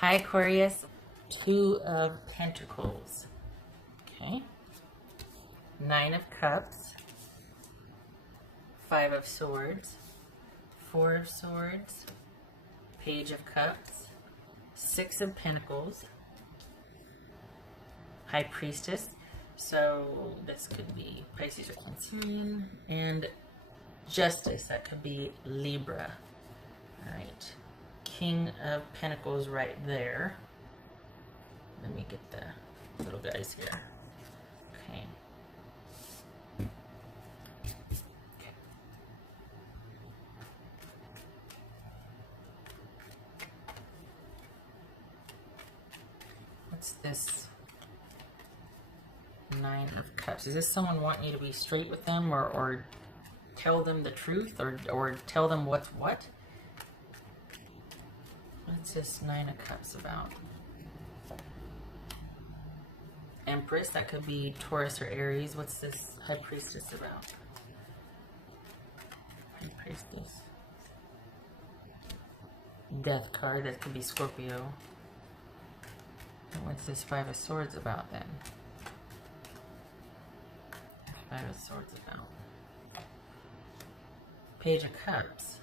Hi, Aquarius. Two of Pentacles. Okay. Nine of Cups. Five of Swords. Four of Swords. Page of Cups. Six of Pentacles. High Priestess. So this could be Pisces or Cancerian. And Justice. That could be Libra. All right. King of Pentacles right there. Let me get the little guys here. Okay. What's this? Nine of Cups. Is this someone wanting you to be straight with them, or tell them the truth, or tell them what's what? What's this Nine of Cups about? Empress, that could be Taurus or Aries. What's this High Priestess about? High Priestess. Death card, that could be Scorpio. And what's this Five of Swords about then? Five of Swords about? Page of Cups.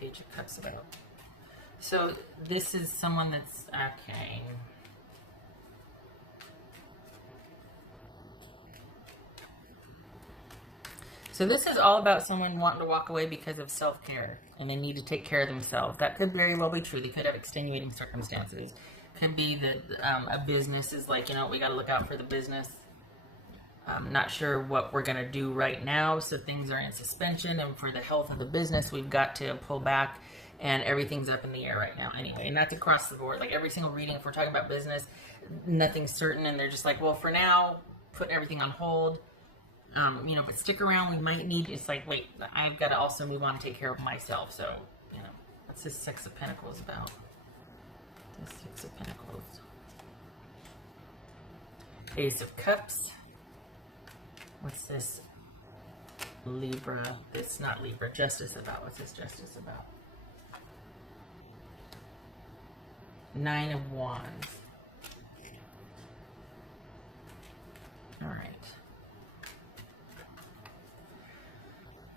Page of Cups about. So this is someone that's okay. So this is all about someone wanting to walk away because of self-care and they need to take care of themselves. That could very well be true. They could have extenuating circumstances. Could be that a business is like, you know, we got to look out for the business. I'm not sure what we're going to do right now, so things are in suspension, and for the health of the business, we've got to pull back, and everything's up in the air right now anyway, and that's across the board. Like every single reading, if we're talking about business, nothing's certain, and they're just like, well, for now, put everything on hold, you know, but stick around, we might need, it's like, wait, I've got to also move on and take care of myself, so, you know, what's this Six of Pentacles about? The Six of Pentacles. Ace of Cups. What's this Libra? It's not Libra. Justice about. What's this Justice about? Nine of Wands. All right.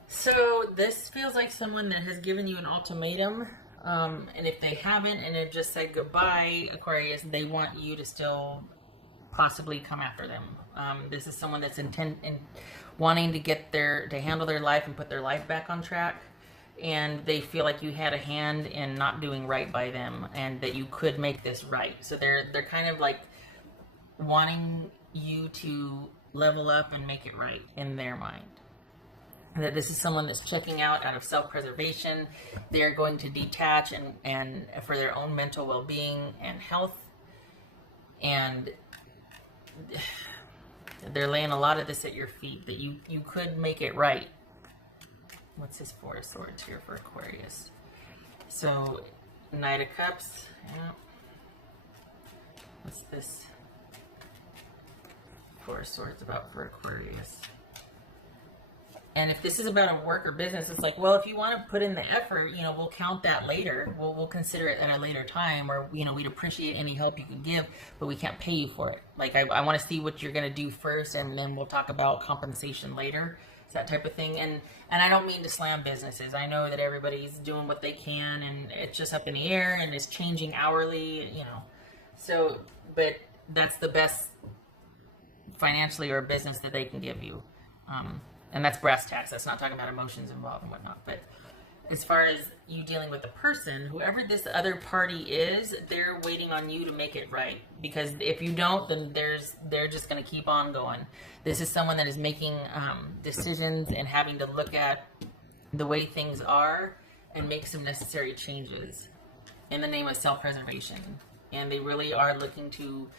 So this feels like someone that has given you an ultimatum. And if they haven't and have just said goodbye, Aquarius, they want you to still possibly come after them. This is someone that's wanting to get to handle their life and put their life back on track, and they feel like you had a hand in not doing right by them, and that you could make this right. So they're kind of like wanting you to level up and make it right in their mind. And that this is someone that's checking out of self-preservation. They're going to detach and for their own mental well-being and health, and they're laying a lot of this at your feet, that you could make it right. What's this Four of Swords here for Aquarius? So, Knight of Cups. Yeah. What's this Four of Swords about for Aquarius? And if this is about a work or business, it's like, well, if you want to put in the effort, you know, we'll count that later. We'll consider it at a later time, or, you know, we'd appreciate any help you can give, but we can't pay you for it. Like, I want to see what you're going to do first, and then we'll talk about compensation later. It's that type of thing. And I don't mean to slam businesses. I know that everybody's doing what they can, and it's just up in the air, and it's changing hourly, you know. So, but that's the best financially or business that they can give you. And that's brass tacks. That's not talking about emotions involved and whatnot. But as far as you dealing with the person, whoever this other party is, they're waiting on you to make it right. Because if you don't, then they're just going to keep on going. This is someone that is making decisions and having to look at the way things are and make some necessary changes in the name of self-preservation. And they really are looking to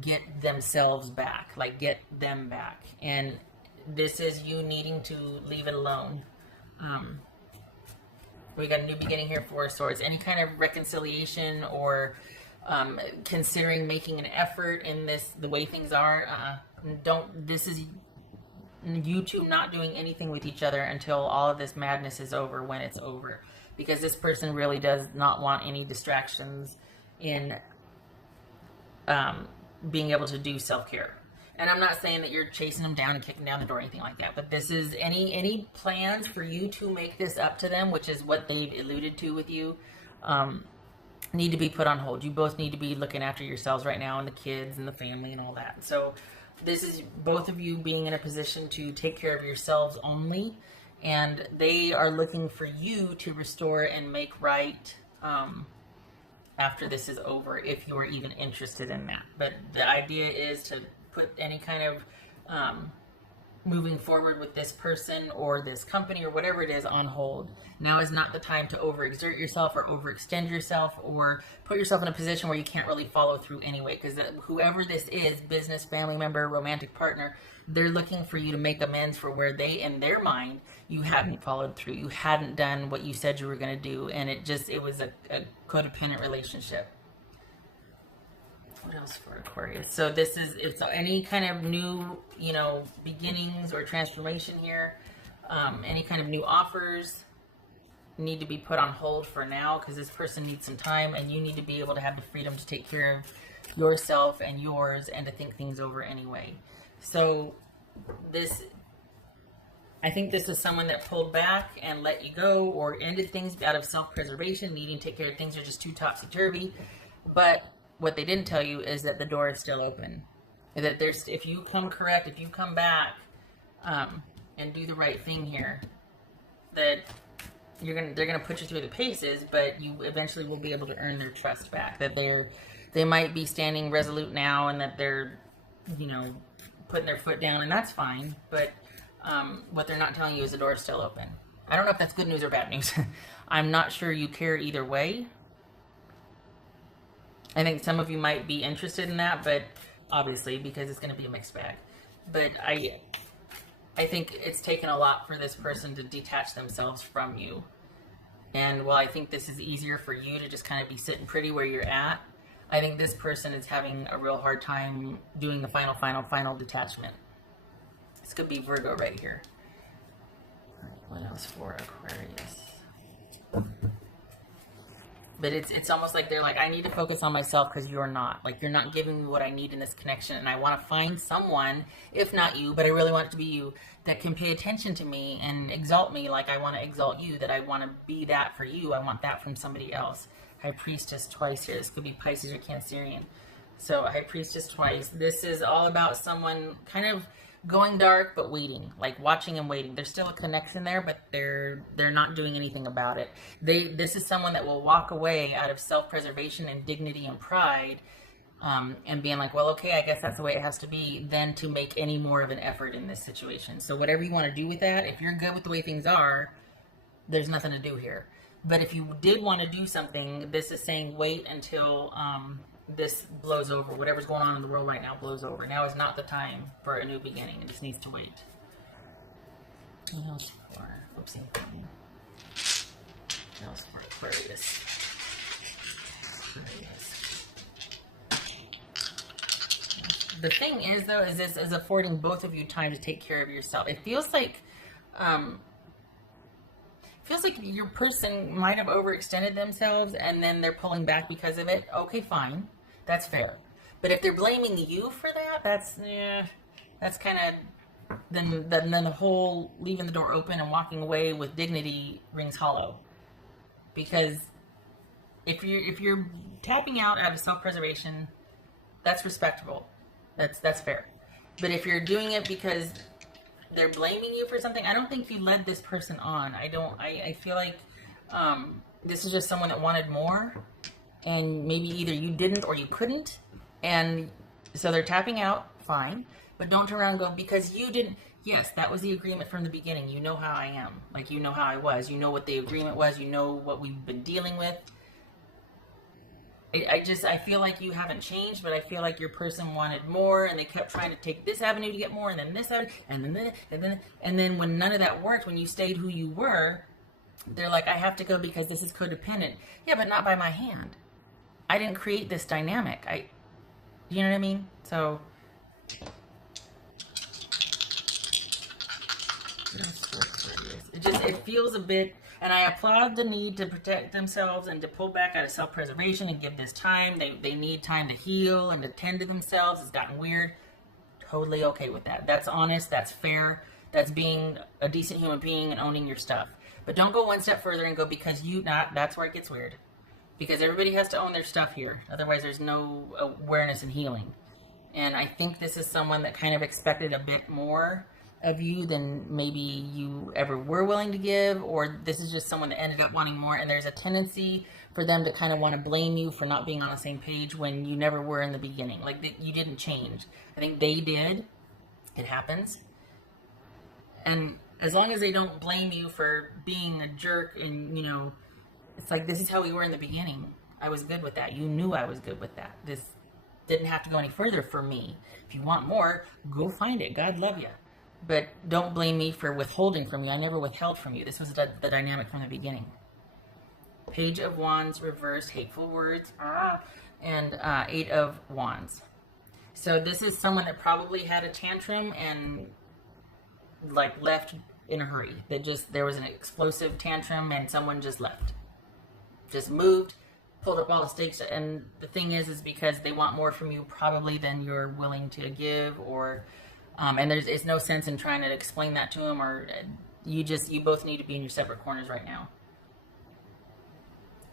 get themselves back, like get them back. And this is you needing to leave it alone. We got a new beginning here, Four of Swords. Any kind of reconciliation or considering making an effort in this, the way things are, this is you two not doing anything with each other until all of this madness is over, when it's over. Because this person really does not want any distractions in being able to do self-care. And I'm not saying that you're chasing them down and kicking down the door or anything like that, but this is any plans for you to make this up to them, which is what they've alluded to with you, need to be put on hold. You both need to be looking after yourselves right now, and the kids and the family and all that. So this is both of you being in a position to take care of yourselves only, and they are looking for you to restore and make right after this is over, if you are even interested in that. But the idea is to put any kind of moving forward with this person or this company or whatever it is on hold. Now is not the time to overexert yourself or overextend yourself or put yourself in a position where you can't really follow through anyway, because whoever this is, business, family member, romantic partner, they're looking for you to make amends for where they, in their mind, you hadn't followed through. You hadn't done what you said you were going to do, and it was a codependent relationship. What else for Aquarius? So it's any kind of new, beginnings or transformation here. Any kind of new offers need to be put on hold for now, because this person needs some time, and you need to be able to have the freedom to take care of yourself and yours, and to think things over anyway. So I think this is someone that pulled back and let you go, or ended things out of self-preservation, needing to take care of things are just too topsy-turvy. But what they didn't tell you is that the door is still open. That if you come correct, if you come back and do the right thing here, that they're gonna put you through the paces, but you eventually will be able to earn their trust back. That they might be standing resolute now, and that they're putting their foot down, and that's fine. But what they're not telling you is the door is still open. I don't know if that's good news or bad news. I'm not sure you care either way. I think some of you might be interested in that, but obviously, because it's going to be a mixed bag. But I think it's taken a lot for this person to detach themselves from you. And while I think this is easier for you to just kind of be sitting pretty where you're at, I think this person is having a real hard time doing the final detachment. This could be Virgo right here. All right, what else for Aquarius? But it's almost like they're like, I need to focus on myself because you're not. Like, you're not giving me what I need in this connection. And I want to find someone, if not you, but I really want it to be you, that can pay attention to me and exalt me like I want to exalt you, that I want to be that for you. I want that from somebody else. High Priestess twice here. This could be Pisces or Cancerian. So High Priestess twice. This is all about someone kind of going dark but waiting, like watching and waiting. There's still a connection there, but they're not doing anything about it. This is someone that will walk away out of self-preservation and dignity and pride, and being like, well, okay, I guess that's the way it has to be, than to make any more of an effort in this situation. So whatever you want to do with that, if you're good with the way things are, there's nothing to do here. But if you did want to do something, this is saying wait until this blows over. Whatever's going on in the world right now blows over. Now is not the time for a new beginning. It just needs to wait. What else for? Oopsie. What else for Aquarius? The thing is, though, is this is affording both of you time to take care of yourself. It feels like your person might have overextended themselves, and then they're pulling back because of it. Okay, fine. That's fair. But if they're blaming you for that, that's kind of, then the whole leaving the door open and walking away with dignity rings hollow. Because if you're tapping out of self-preservation, that's respectable. That's fair. But if you're doing it because they're blaming you for something, I don't think you led this person on. I feel like this is just someone that wanted more, and maybe either you didn't or you couldn't, and so they're tapping out, fine, but don't turn around and go, because you didn't. Yes, that was the agreement from the beginning. You know how I am. Like, you know how I was. You know what the agreement was. You know what we've been dealing with. I feel like you haven't changed, but I feel like your person wanted more, and they kept trying to take this avenue to get more, and then this avenue, and then when none of that worked, when you stayed who you were, they're like, I have to go because this is codependent. Yeah, but not by my hand. I didn't create this dynamic. You know what I mean? So Business for Aquarius. It feels a bit, and I applaud the need to protect themselves and to pull back out of self-preservation and give this time. They need time to heal and to tend to themselves. It's gotten weird. Totally okay with that. That's honest. That's fair. That's being a decent human being and owning your stuff. But don't go one step further and go because that's where it gets weird. Because everybody has to own their stuff here. Otherwise, there's no awareness and healing. And I think this is someone that kind of expected a bit more of you than maybe you ever were willing to give, or this is just someone that ended up wanting more, and there's a tendency for them to kind of want to blame you for not being on the same page when you never were in the beginning. Like, you didn't change. I think they did. It happens. And as long as they don't blame you for being a jerk and, you know, it's like, this is how we were in the beginning. I was good with that. You knew I was good with that. This didn't have to go any further for me. If you want more, go find it. God love you. But don't blame me for withholding from you. I never withheld from you. This was the dynamic from the beginning. Page of Wands reversed, hateful words, and Eight of Wands. So this is someone that probably had a tantrum and like left in a hurry. There was an explosive tantrum and someone just left. Just moved, pulled up all the stakes, and the thing is because they want more from you probably than you're willing to give, or and there's no sense in trying to explain that to them, or you both need to be in your separate corners right now.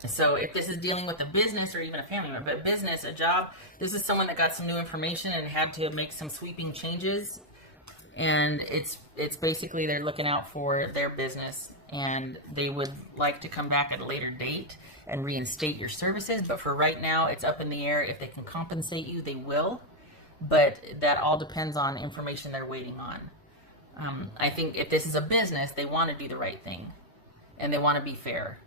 So if this is dealing with a business or even a family member, but business, a job, this is someone that got some new information and had to make some sweeping changes, and it's basically they're looking out for their business, and they would like to come back at a later date and reinstate your services, but for right now it's up in the air. If they can compensate you, they will. But that all depends on information they're waiting on. I think if this is a business, they want to do the right thing. And they want to be fair.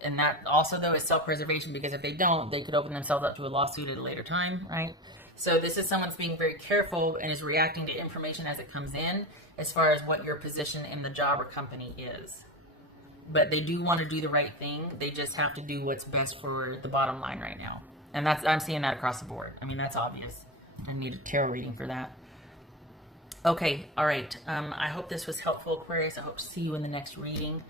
And that also, though, is self-preservation, because if they don't, they could open themselves up to a lawsuit at a later time, right? So this is someone that's being very careful and is reacting to information as it comes in as far as what your position in the job or company is. But they do want to do the right thing. They just have to do what's best for the bottom line right now. And I'm seeing that across the board. I mean, that's obvious. I need a tarot reading for that. Okay, all right. I hope this was helpful, Aquarius. I hope to see you in the next reading.